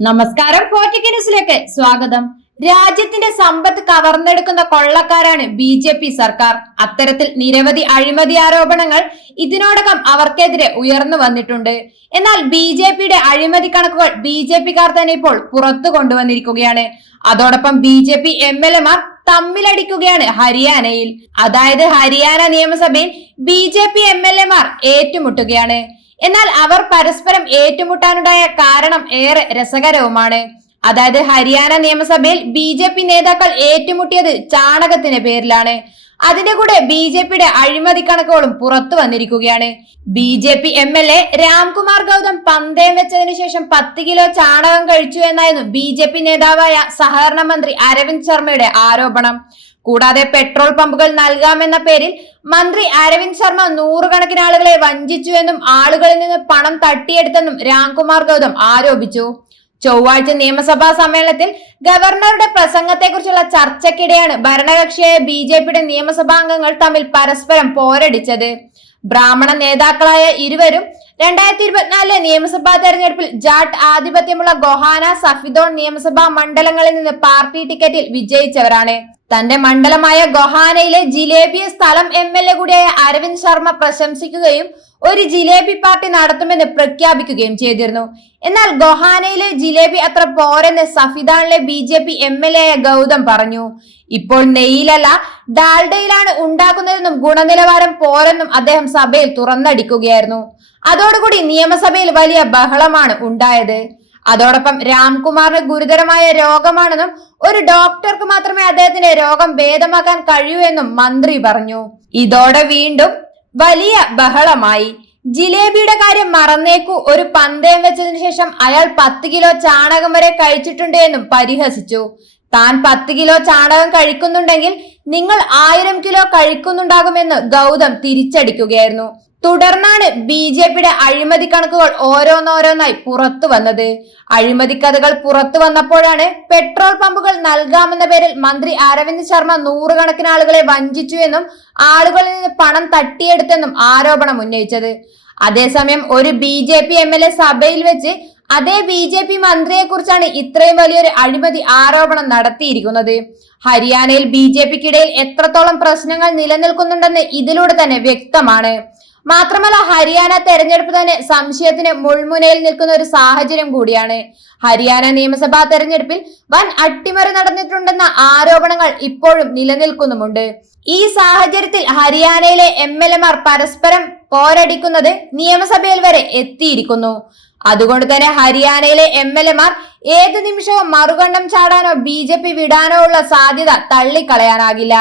നമസ്കാരം. ഫോർട്ടിക് ന്യൂസിലേക്ക് സ്വാഗതം. രാജ്യത്തിന്റെ സമ്പത്ത് കവർന്നെടുക്കുന്ന കൊള്ളക്കാരാണ് ബി.ജെ.പി. സർക്കാർ. അത്തരത്തിൽ നിരവധി അഴിമതി ആരോപണങ്ങൾ ഇതിനോടകം അവർക്കെതിരെ ഉയർന്നു വന്നിട്ടുണ്ട്. എന്നാൽ ബി.ജെ.പിയുടെ അഴിമതി കണക്കുകൾ ബി.ജെ.പിക്കാർ തന്നെ ഇപ്പോൾ പുറത്തു കൊണ്ടുവന്നിരിക്കുകയാണ്. അതോടൊപ്പം ബി.ജെ.പി. എം.എൽ.എമാർ തമ്മിലടിക്കുകയാണ് ഹരിയാനയിൽ. അതായത് ഹരിയാന നിയമസഭയിൽ ബി.ജെ.പി. എം.എൽ.എമാർ ഏറ്റുമുട്ടുകയാണ്. എന്നാൽ അവർ പരസ്പരം ഏറ്റുമുട്ടാനുണ്ടായ കാരണം ഏറെ രസകരവുമാണ്. അതായത് ഹരിയാന നിയമസഭയിൽ ബി.ജെ.പി. നേതാക്കൾ ഏറ്റുമുട്ടിയത് ചാണകത്തിന്റെ പേരിലാണ്. അതിന്റെ കൂടെ ബി.ജെ.പിയുടെ അഴിമതി കണക്കുകളും പുറത്തു വന്നിരിക്കുകയാണ്. ബി.ജെ.പി. എം.എൽ.എ രാംകുമാർ ഗൗതം പന്തയം വെച്ചതിനു ശേഷം 10 കിലോ ചാണകം കഴിച്ചു എന്നായിരുന്നു ബി.ജെ.പി. നേതാവായ സഹകരണ മന്ത്രി അരവിന്ദ് ശർമ്മയുടെ ആരോപണം. കൂടാതെ പെട്രോൾ പമ്പുകൾ നൽകാമെന്ന പേരിൽ മന്ത്രി അരവിന്ദ് ശർമ്മ നൂറുകണക്കിന് ആളുകളെ വഞ്ചിച്ചുവെന്നും ആളുകളിൽ നിന്ന് പണം തട്ടിയെടുത്തെന്നും രാംകുമാർ ഗൗതം ആരോപിച്ചു. ചൊവ്വാഴ്ച നിയമസഭാ സമ്മേളനത്തിൽ ഗവർണറുടെ പ്രസംഗത്തെക്കുറിച്ചുള്ള ചർച്ചയ്ക്കിടെയാണ് ഭരണകക്ഷിയായ ബി.ജെ.പിയുടെ നിയമസഭാംഗങ്ങൾ തമ്മിൽ പരസ്പരം പോരടിച്ചത്. ബ്രാഹ്മണ നേതാക്കളായ ഇരുവരും 2024 നിയമസഭാ തെരഞ്ഞെടുപ്പിൽ ജാട്ട് ആധിപത്യമുള്ള ഗോഹാന, സഫിദോൺ നിയമസഭാ മണ്ഡലങ്ങളിൽ നിന്ന് പാർട്ടി ടിക്കറ്റിൽ വിജയിച്ചവരാണ്. തന്റെ മണ്ഡലമായ ഗോഹാനയിലെ ജിലേബിയ സ്ഥലം എം.എൽ.എ കൂടിയായ അരവിന്ദ് ശർമ്മ പ്രശംസിക്കുകയും ഒരു ജിലേബി പാർട്ടി നടത്തുമെന്ന് പ്രഖ്യാപിക്കുകയും ചെയ്തിരുന്നു. എന്നാൽ ഗോഹാനയിലെ ജിലേബി അത്ര പോരെന്ന് സഫിദാണിലെ ബി.ജെ.പി. എം.എൽ.എ ആയ ഗൗതം പറഞ്ഞു. ഇപ്പോൾ നെയ്യിലല്ല ഡാൽഡയിലാണ് ഉണ്ടാക്കുന്നതെന്നും ഗുണനിലവാരം പോരെന്നും അദ്ദേഹം സഭയിൽ തുറന്നടിക്കുകയായിരുന്നു. അതോടുകൂടി നിയമസഭയിൽ വലിയ ബഹളമാണ് ഉണ്ടായത്. അതോടൊപ്പം രാംകുമാറിന് ഗുരുതരമായ രോഗമാണെന്നും ഒരു ഡോക്ടർക്ക് മാത്രമേ അദ്ദേഹത്തിന്റെ രോഗം ഭേദമാക്കാൻ കഴിയൂ എന്നും മന്ത്രി പറഞ്ഞു. ഇതോടെ വീണ്ടും വലിയ ബഹളമായി. ജിലേബിയുടെ കാര്യം മറന്നേക്കൂ, ഒരു പന്തയം വെച്ചതിനു ശേഷം അയാൾ 10 കിലോ ചാണകം വരെ കഴിച്ചിട്ടുണ്ട് എന്നും പരിഹസിച്ചു. താൻ 10 കിലോ ചാണകം കഴിക്കുന്നുണ്ടെങ്കിൽ നിങ്ങൾ 1000 കിലോ കഴിക്കുന്നുണ്ടാകുമെന്ന് ഗൗതം തിരിച്ചടിക്കുകയായിരുന്നു. തുടർന്നാണ് ബി.ജെ.പിയുടെ അഴിമതി കണക്കുകൾ ഓരോന്നോരോന്നായി പുറത്തു വന്നത്. അഴിമതി കഥകൾ പുറത്തു വന്നപ്പോഴാണ് പെട്രോൾ പമ്പുകൾ നൽകാമെന്ന പേരിൽ മന്ത്രി അരവിന്ദ് ശർമ്മ നൂറുകണക്കിന് ആളുകളെ വഞ്ചിച്ചു എന്നും ആളുകളിൽ നിന്ന് പണം തട്ടിയെടുത്തെന്നും ആരോപണം ഉന്നയിച്ചത്. അതേസമയം ഒരു ബി.ജെ.പി. എം.എൽ.എ സഭയിൽ വെച്ച് അതേ ബി.ജെ.പി. മന്ത്രിയെ കുറിച്ചാണ് ഇത്രയും വലിയൊരു അഴിമതി ആരോപണം നടത്തിയിരിക്കുന്നത്. ഹരിയാനയിൽ ബി.ജെ.പിക്കിടയിൽ എത്രത്തോളം പ്രശ്നങ്ങൾ നിലനിൽക്കുന്നുണ്ടെന്ന് ഇതിലൂടെ തന്നെ വ്യക്തമാണ്. മാത്രമല്ല ഹരിയാന തെരഞ്ഞെടുപ്പ് തന്നെ സംശയത്തിന് മുൾമുനയിൽ നിൽക്കുന്ന ഒരു സാഹചര്യം കൂടിയാണ്. ഹരിയാന നിയമസഭാ തെരഞ്ഞെടുപ്പിൽ വൻ അട്ടിമറി നടന്നിട്ടുണ്ടെന്ന ആരോപണങ്ങൾ ഇപ്പോഴും നിലനിൽക്കുന്നുമുണ്ട്. ഈ സാഹചര്യത്തിൽ ഹരിയാനയിലെ എം.എൽ.എമാർ പരസ്പരം പോരടിക്കുന്നത് നിയമസഭയിൽ വരെ എത്തിയിരിക്കുന്നു. അതുകൊണ്ട് തന്നെ ഹരിയാനയിലെ എം.എൽ.എമാർ ഏത് നിമിഷവും മറുകണ്ഠം ചാടാനോ ബി.ജെ.പി. വിടാനോ ഉള്ള സാധ്യത തള്ളിക്കളയാനാകില്ല.